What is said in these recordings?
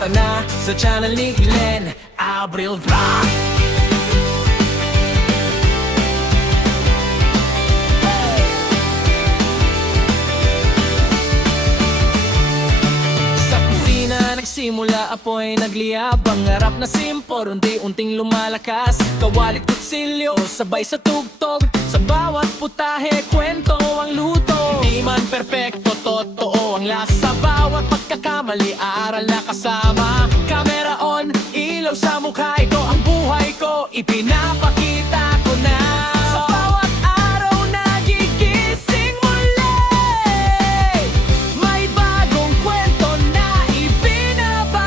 Tara na sa channel ni Glenn Abril Vlog. Sa kusina nagsimula apoy nagliyab. Ang harap na simpor unti-unting lumalakas. Kawalit kutsilyo sabay sa tugtog. Sa bawat putahe kwento ang luto. Di man perpekto, totoo ang lasa. Bawat pagkakamali, aral na kasama. Camera on, ilaw sa mukha. Ito ang buhay ko, ipinapakita ko na. Sa bawat araw nagigising muli. May bagong kwento na ibinabahagi.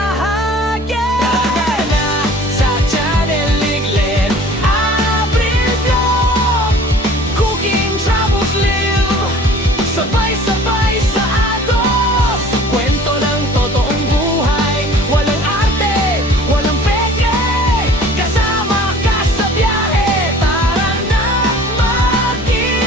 Tara na sa channel ni Glenn Abril Vlog. Cooking, travels, live. Sabay-sabay sa agos. Kwento ng totoong buhay. Walang arte, walang peke. Kasama ka sa biyahe. Tara na makisabay.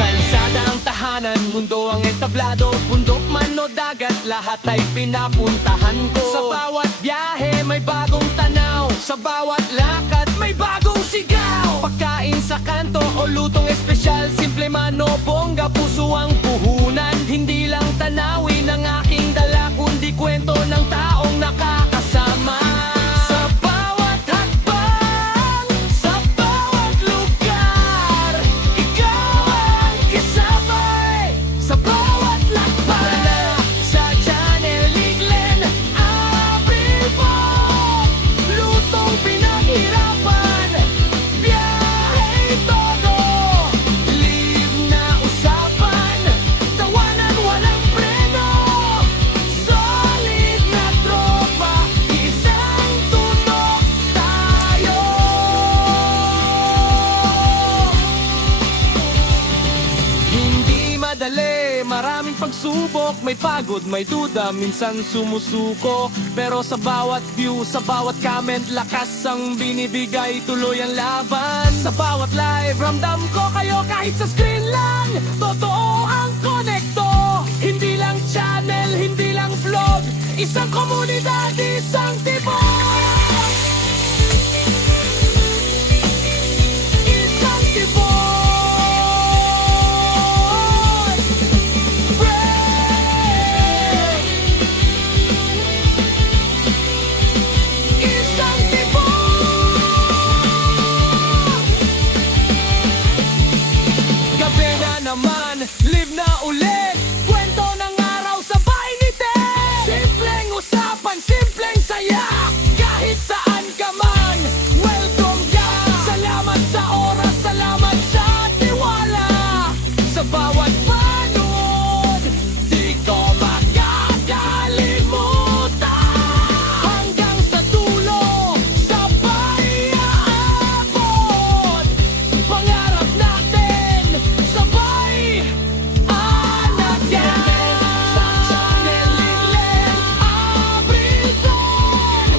Kalsada ang tahanan, mundo ang entablado. Bundok man o dagat, lahat ay pinapuntahan ko. Sa bawat biyahe may bagong tanaw. Sa bawat lakad may bagong sigaw. Pagkain sa kanto o lutong espesyal. Simple man o bongga, puso ang puhunan. Hindi lang tanawin ang aking dala, kundi kwento ng taong nakakasama. Sa bawat hakbang, sa bawat lugar, ikaw ang kasabay. Sa bawat lakbay, sa channel ni Glenn Abril Vlog. Lutong pinaghirapan, biyahe todo. Live na usapan, tawanan walang preno. Solid na tropa, isang tutok tayo. Hindi madali, maraming pagsubok. May pagod, may duda, minsan sumusuko. Pero sa bawat view, sa bawat comment, lakas ang binibigay, tuloy ang laban. Sa bawat live, ramdam ko kayo kahit sa screen lang. Totoo ang konekto. Hindi lang channel, hindi lang vlog. Isang komunidad, isang tibok. Isang tibok. Isang tibok. Gabi na naman, live na ulit. Kwento ng araw, sabay ngitin. Simpleng usapan, simpleng saya. Kahit saan ka man, welcome ka. Salamat sa oras, salamat sa tiwala. Sa bawat panood, di ko makakalimutan. Hanggang sa dulo, sabay aabot. Pangarap natin, sabay anagyan. Sa channel ni Glenn Abril Vlog.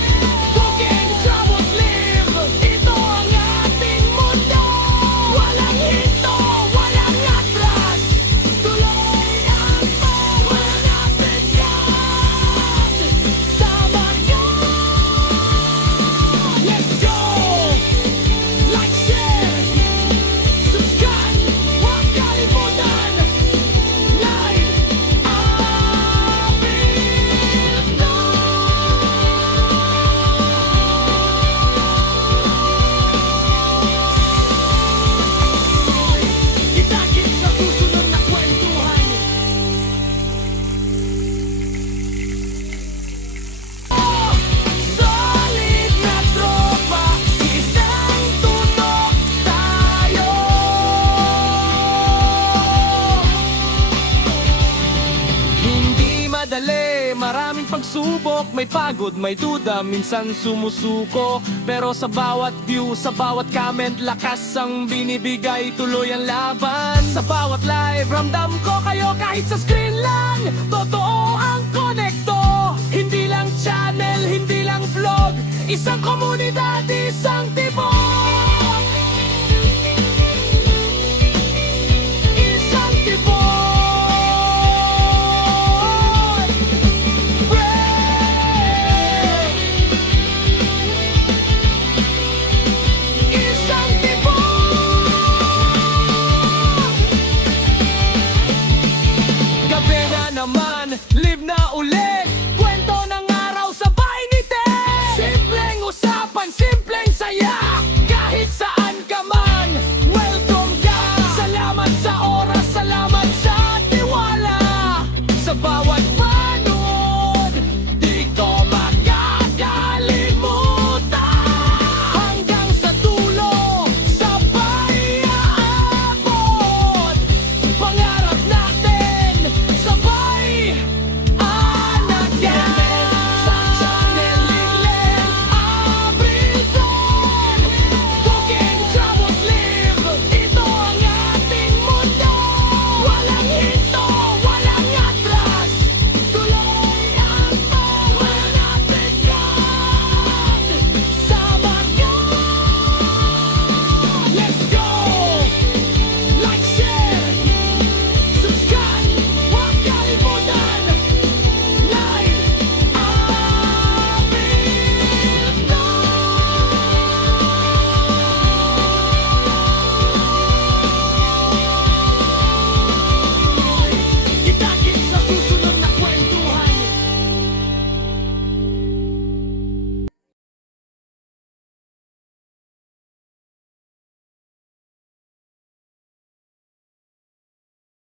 Cooking, travels, live. Ito ang ating mundo. Walang hinto, walang atras. Tuloy ang pagwanapin yan. Sama ka. Let's go. Like, share, subscribe. Huwag kalimutan. Like Abril Vlog. Kita-kit sa susunod na kwentuhan. Solid na tropa, isang tutok tayo. Hindi madali, maraming pagsubok. May pagod, may duda, minsan sumusuko. Pero sa bawat view, sa bawat comment, lakas ang binibigay, tuloy ang laban. Sa bawat live, ramdam ko kayo kahit sa screen lang. Totoo ang konekto. Hindi lang channel, hindi lang vlog. Isang komunidad, isang team.